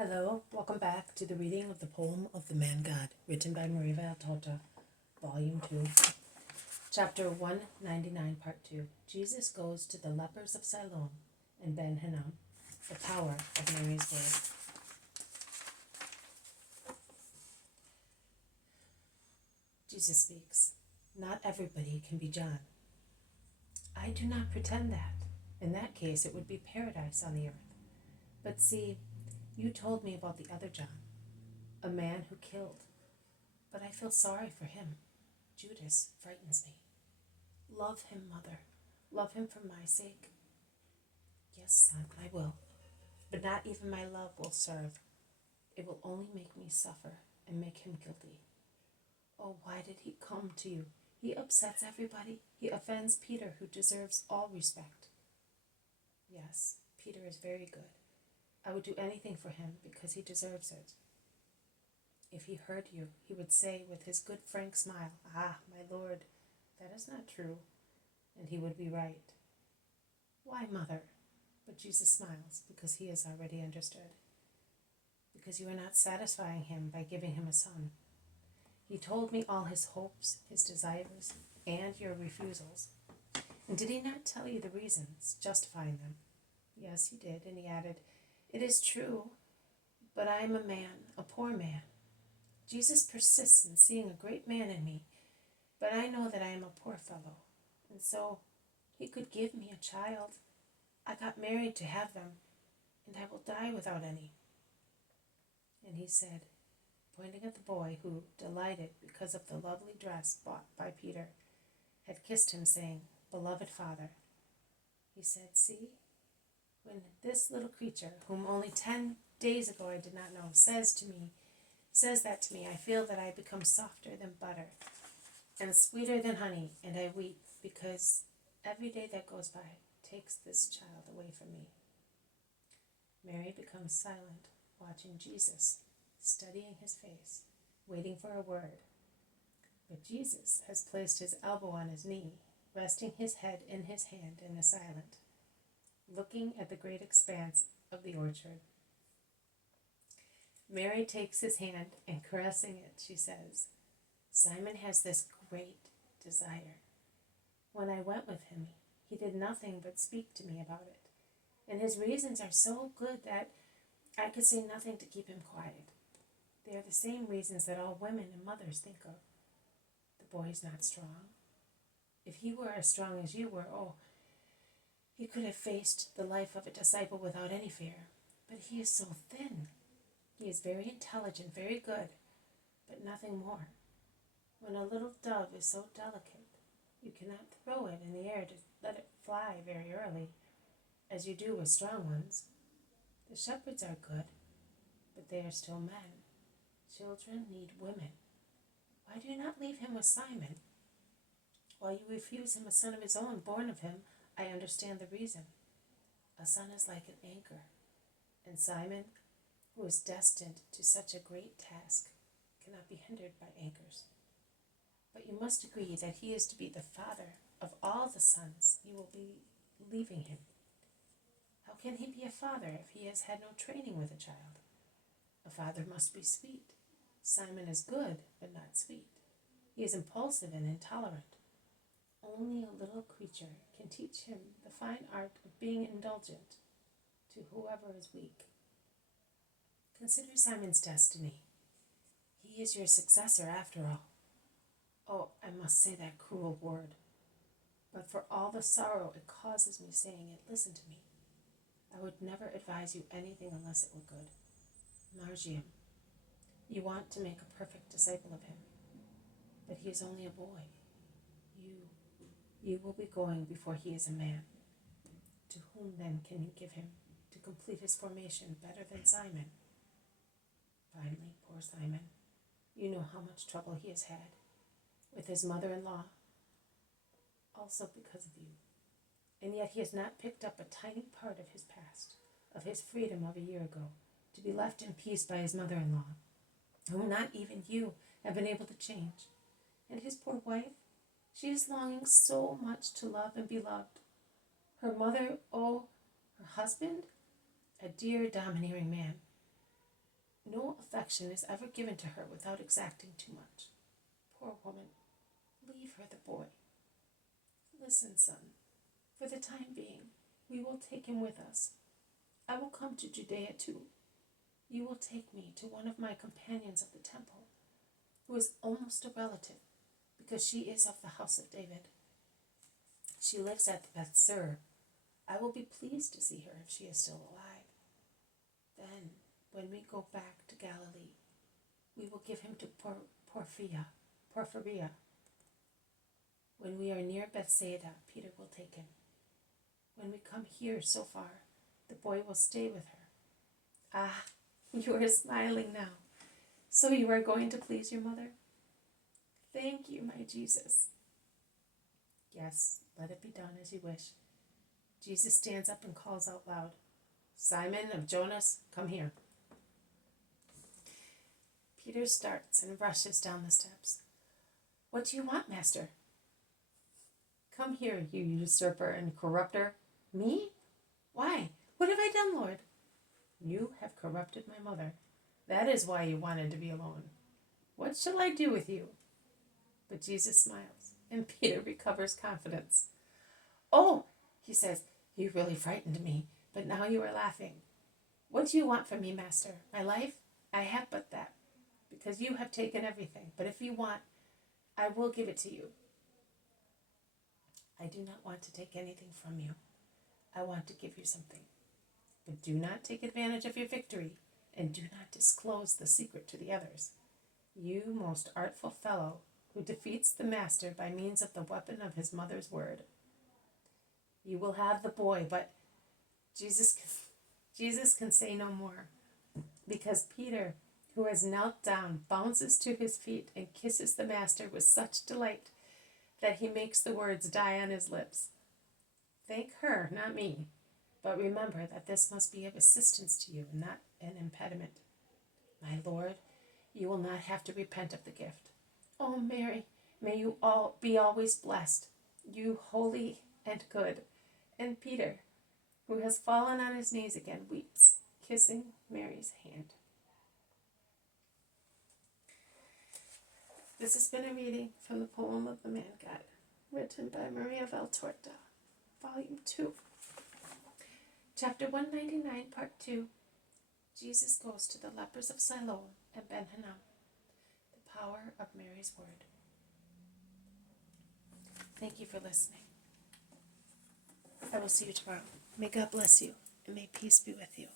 Hello, welcome back to the reading of the poem of the Man God, written by Maria Valtorta, Volume 2, Chapter 199, Part 2. Jesus goes to the lepers of Siloam and Ben Hinnom, the power of Mary's word. Jesus speaks. Not everybody can be John. I do not pretend that. In that case, it would be paradise on the earth. But see, you told me about the other John, a man who killed. But I feel sorry for him. Judas frightens me. Love him, Mother. Love him for my sake. Yes, son, I will. But not even my love will serve. It will only make me suffer and make him guilty. Oh, why did he come to you? He upsets everybody. He offends Peter, who deserves all respect. Yes, Peter is very good. I would do anything for him because he deserves it. If he heard you, he would say with his good frank smile, "Ah, my Lord, that is not true." And he would be right. Why, Mother? But Jesus smiles because he has already understood. Because you are not satisfying him by giving him a son. He told me all his hopes, his desires, and your refusals. And did he not tell you the reasons, justifying them? Yes, he did, and he added, "It is true, but I am a man, a poor man. Jesus persists in seeing a great man in me, but I know that I am a poor fellow, and so he could give me a child. I got married to have them, and I will die without any." And he said, pointing at the boy who, delighted because of the lovely dress bought by Peter, had kissed him, saying, "Beloved Father," he said, "See, when this little creature, whom only 10 days ago I did not know, says that to me, I feel that I become softer than butter and sweeter than honey, and I weep because every day that goes by takes this child away from me." Mary becomes silent, watching Jesus, studying his face, waiting for a word. But Jesus has placed his elbow on his knee, resting his head in his hand, and is silent, looking at the great expanse of the orchard. Mary takes his hand, and caressing it, she says, "Simon has this great desire. When I went with him, he did nothing but speak to me about it, and his reasons are so good that I could say nothing to keep him quiet. They are the same reasons that all women and mothers think of. The boy is not strong. If he were as strong as you were, he could have faced the life of a disciple without any fear. But he is so thin. He is very intelligent, very good, but nothing more. When a little dove is so delicate, you cannot throw it in the air to let it fly very early, as you do with strong ones. The shepherds are good, but they are still men. Children need women. Why do you not leave him with Simon? While you refuse him a son of his own, born of him, I understand the reason. A son is like an anchor, and Simon, who is destined to such a great task, cannot be hindered by anchors. But you must agree that he is to be the father of all the sons you will be leaving him. How can he be a father if he has had no training with a child? A father must be sweet. Simon is good, but not sweet. He is impulsive and intolerant. Only a little creature can teach him the fine art of being indulgent to whoever is weak. Consider Simon's destiny. He is your successor after all. Oh, I must say that cruel word. But for all the sorrow it causes me saying it, listen to me. I would never advise you anything unless it were good. Margium, you want to make a perfect disciple of him, but he is only a boy. You will be going before he is a man. To whom then can you give him to complete his formation better than Simon? Finally, poor Simon, you know how much trouble he has had with his mother-in-law, also because of you. And yet he has not picked up a tiny part of his past, of his freedom of a year ago, to be left in peace by his mother-in-law, whom not even you have been able to change. And his poor wife, she is longing so much to love and be loved. Her mother, her husband, a dear domineering man. affection is ever given to her without exacting too much. Poor woman, leave her the boy. Listen, son, for the time being, we will take him with us. I will come to Judea too. You will take me to one of my companions of the temple, who is almost a relative, because she is of the house of David. She lives at Bethsur. I will be pleased to see her if she is still alive. Then, when we go back to Galilee, we will give him to Porphyria. When we are near Bethsaida, Peter will take him. When we come here so far, the boy will stay with her. Ah, you are smiling now. So you are going to please your mother? Thank you, my Jesus. Yes, let it be done as you wish. Jesus stands up and calls out loud, Simon of Jonas, come here. Peter starts and rushes down the steps. What do you want, Master? Come here, you usurper and corrupter. Me? Why? What have I done, Lord? You have corrupted my mother. That is why you wanted to be alone. What shall I do with you? But Jesus smiles, and Peter recovers confidence. Oh, he says, you really frightened me, but now you are laughing. What do you want from me, Master? My life? I have but that, because you have taken everything. But if you want, I will give it to you. I do not want to take anything from you. I want to give you something. But do not take advantage of your victory, and do not disclose the secret to the others. You most artful fellow, who defeats the master by means of the weapon of his mother's word. You will have the boy, but Jesus can say no more, because Peter, who has knelt down, bounces to his feet and kisses the master with such delight that he makes the words die on his lips. Thank her, not me, but remember that this must be of assistance to you, not an impediment. My Lord, you will not have to repent of the gift. Oh, Mary, may you all be always blessed, you holy and good. And Peter, who has fallen on his knees again, weeps, kissing Mary's hand. This has been a reading from the poem of the Man God, written by Maria Valtorta, Volume 2. Chapter 199, Part 2. Jesus goes to the lepers of Siloam and Ben Hinnom. The power of Mary's word. Thank you for listening. I will see you tomorrow. May God bless you, and may peace be with you.